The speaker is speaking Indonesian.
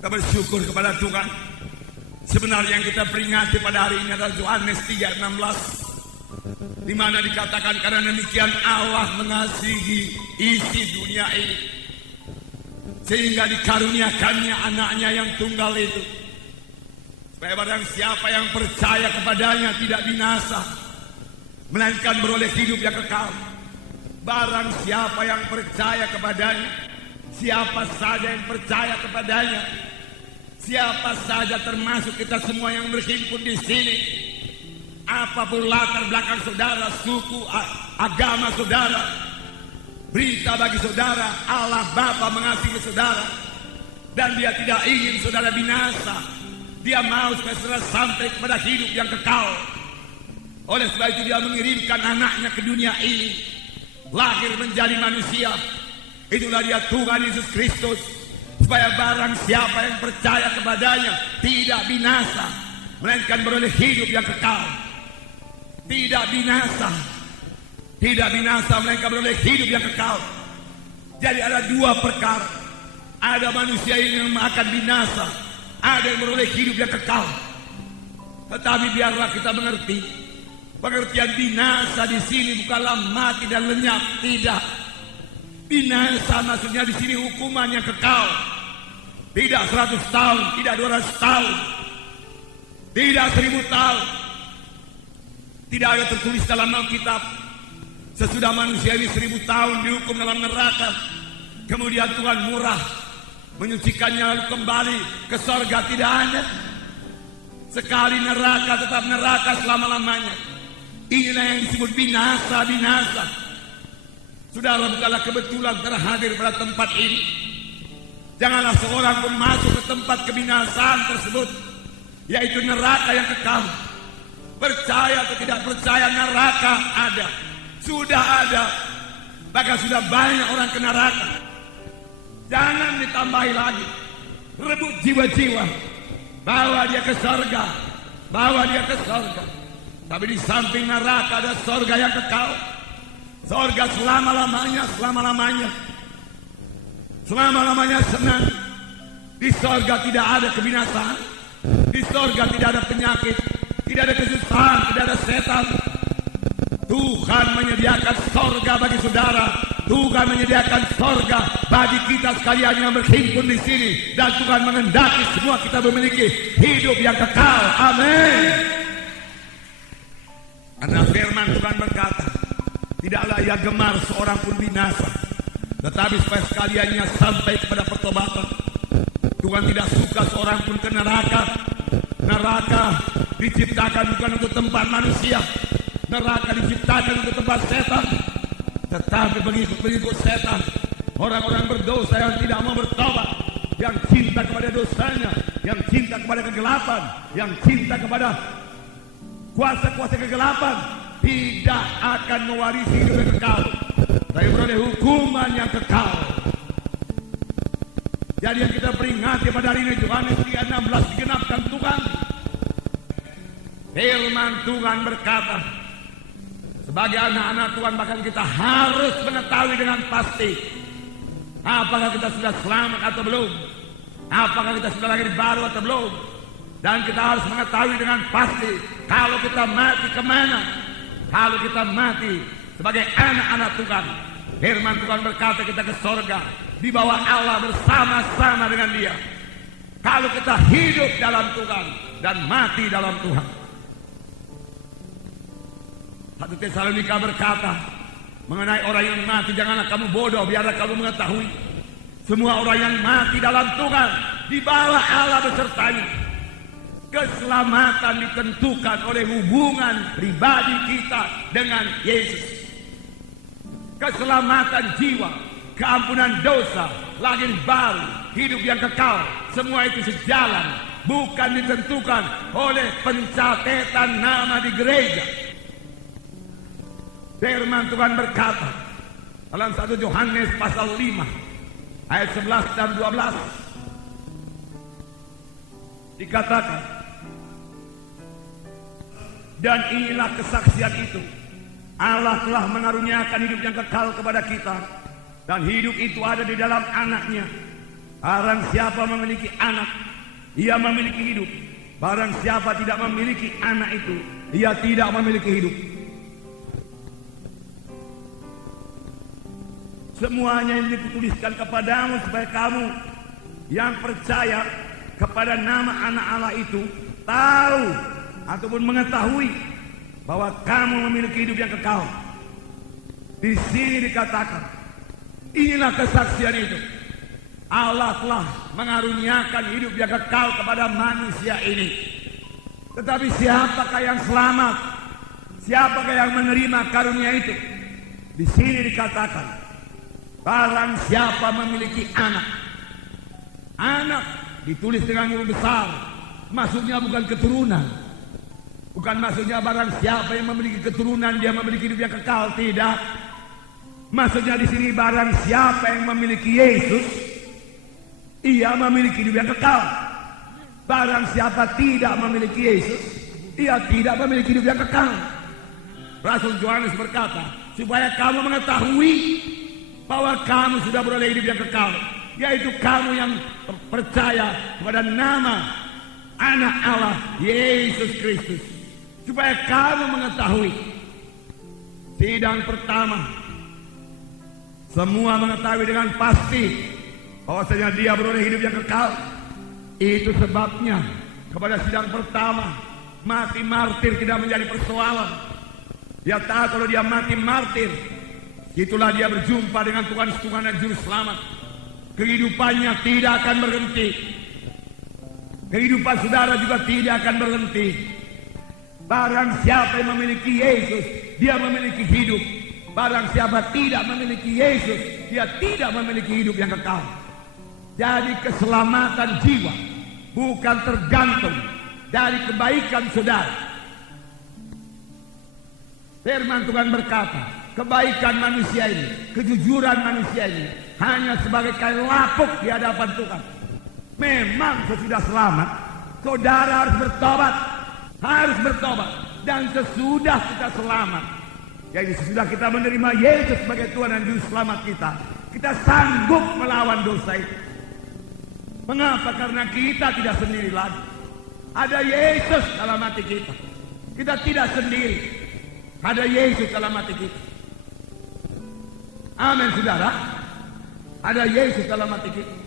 Kita bersyukur kepada Tuhan. Sebenarnya yang kita peringati pada hari ini adalah Yohanes 3:16, di mana dikatakan karena demikian Allah mengasihi isi dunia ini sehingga dikaruniakannya anaknya yang tunggal itu, supaya barang siapa yang percaya kepadanya tidak binasa, melainkan beroleh hidup yang kekal. Barang siapa yang percaya kepadanya, siapa saja yang percaya kepadanya, siapa saja termasuk kita semua yang berhimpun di sini, apapun latar belakang saudara, suku, agama saudara, berita bagi saudara, Allah Bapa mengasihi saudara dan Dia tidak ingin saudara binasa. Dia mau supaya saudara sampai kepada hidup yang kekal. Oleh sebab itu Dia mengirimkan anaknya ke dunia ini, lahir menjadi manusia. Itulah Dia Tuhan Yesus Kristus, supaya barang siapa yang percaya kepadanya tidak binasa, melainkan beroleh hidup yang kekal. Tidak binasa, melainkan beroleh hidup yang kekal. Jadi ada dua perkara. Ada manusia yang akan binasa, ada yang beroleh hidup yang kekal. Tetapi biarlah kita mengerti, pengertian binasa di sini bukanlah mati dan lenyap, tidak. Binasa maksudnya di sini hukuman yang kekal. Tidak 100 tahun, tidak 200 tahun, tidak 1000 tahun. Tidak ada tertulis dalam Alkitab sesudah manusia ini 1000 tahun dihukum dalam neraka, kemudian Tuhan murah menyucikannya lalu kembali ke sorga. Tidak ada. Sekali neraka tetap neraka selama-lamanya. Inilah yang disebut binasa. Saudara, bukanlah kebetulan terhadir pada tempat ini. Janganlah seorang pun masuk ke tempat kebinasaan tersebut, yaitu neraka yang kekal. Percaya atau tidak percaya, neraka ada. Sudah ada. Bahkan sudah banyak orang ke neraka. Jangan ditambahi lagi. Rebut jiwa-jiwa. Bawa dia ke surga. Tapi di samping neraka ada surga yang kekal. Surga selama-lamanya. Selama-lamanya senang. Di surga tidak ada kebinasaan. Di surga tidak ada penyakit, tidak ada kesusahan, tidak ada setan. Tuhan menyediakan surga bagi saudara. Tuhan menyediakan surga bagi kita sekalian yang berhimpun di sini. Dan Tuhan menghendaki semua kita memiliki hidup yang kekal. Amin. Karena firman Tuhan berkata, tidaklah Ia gemar seorang pun binasa, tetapi supaya sekaliannya sampai kepada pertobatan. Tuhan tidak suka seorang pun ke neraka. Neraka diciptakan bukan untuk tempat manusia. Neraka diciptakan untuk tempat setan. Tetapi pengikut setan, orang-orang berdosa yang tidak mau bertobat, yang cinta kepada dosanya, yang cinta kepada kegelapan, yang cinta kepada kuasa-kuasa kegelapan, tidak akan mewarisi hidup yang kekal, tapi beroleh hukuman yang kekal. Jadi yang kita peringati pada hari ini, Yohanes 3:16 digenapkan Tuhan. Firman Tuhan berkata, sebagai anak-anak Tuhan bahkan kita harus mengetahui dengan pasti apakah kita sudah selamat atau belum, apakah kita sudah lahir baru atau belum. Dan kita harus mengetahui dengan pasti kalau kita mati kemana. Kalau kita mati sebagai anak-anak Tuhan, firman Tuhan berkata kita ke surga, di bawah Allah bersama-sama dengan Dia. Kalau kita hidup dalam Tuhan dan mati dalam Tuhan. 1 Tesalonika berkata mengenai orang yang mati, janganlah kamu bodoh, biarlah kamu mengetahui semua orang yang mati dalam Tuhan di bawah Allah besertanya. Keselamatan ditentukan oleh hubungan pribadi kita dengan Yesus. Keselamatan jiwa, keampunan dosa, lahir baru, hidup yang kekal, semua itu sejalan, bukan ditentukan oleh pencatetan nama di gereja. Firman Tuhan berkata dalam 1 Yohanes pasal 5 ayat 11 dan 12 dikatakan, Dan inilah kesaksian itu. Allah telah mengaruniakan hidup yang kekal kepada kita. Dan hidup itu ada di dalam anaknya. Barang siapa memiliki anak, ia memiliki hidup. Barang siapa tidak memiliki anak itu, ia tidak memiliki hidup. Semuanya ini dituliskan kepadamu supaya kamu yang percaya kepada nama anak Allah itu tahu ataupun mengetahui bahwa kamu memiliki hidup yang kekal. Di sini dikatakan, inilah kesaksian itu. Allah telah mengaruniakan hidup yang kekal kepada manusia ini. Tetapi siapakah yang selamat? Siapakah yang menerima karunia itu? Di sini dikatakan, barang siapa memiliki anak. Anak ditulis dengan huruf besar. Maksudnya bukan keturunan. Bukan maksudnya barang siapa yang memiliki keturunan dia memiliki hidup yang kekal. Tidak. Maksudnya di sini barang siapa yang memiliki Yesus, ia memiliki hidup yang kekal. Barang siapa tidak memiliki Yesus, ia tidak memiliki hidup yang kekal. Rasul Yohanes berkata, supaya kamu mengetahui bahwa kamu sudah beroleh hidup yang kekal, yaitu kamu yang percaya kepada nama anak Allah Yesus Kristus. Supaya kamu mengetahui. Sidang pertama, semua mengetahui dengan pasti bahwasanya dia beroleh hidup yang kekal. Itu sebabnya kepada sidang pertama, mati martir tidak menjadi persoalan. Dia tahu kalau dia mati martir, itulah dia berjumpa dengan Tuhan dan Juru Selamat. Kehidupannya tidak akan berhenti. Kehidupan saudara juga tidak akan berhenti. Barang siapa yang memiliki Yesus, dia memiliki hidup. Barang siapa tidak memiliki Yesus, dia tidak memiliki hidup yang kekal. Jadi keselamatan jiwa bukan tergantung dari kebaikan saudara. Firman Tuhan berkata, kebaikan manusia ini, kejujuran manusia ini hanya sebagai kain lapuk di hadapan Tuhan. Memang sesudah selamat, saudara harus bertobat. Harus bertobat. Dan sesudah kita selamat, yaitu sesudah kita menerima Yesus sebagai Tuhan dan Juru Selamat kita sanggup melawan dosa itu. Mengapa? Karena kita tidak sendiri lagi. Ada Yesus dalam hati kita. Kita tidak sendiri. Ada Yesus dalam hati kita. Amin, saudara. Ada Yesus dalam hati kita.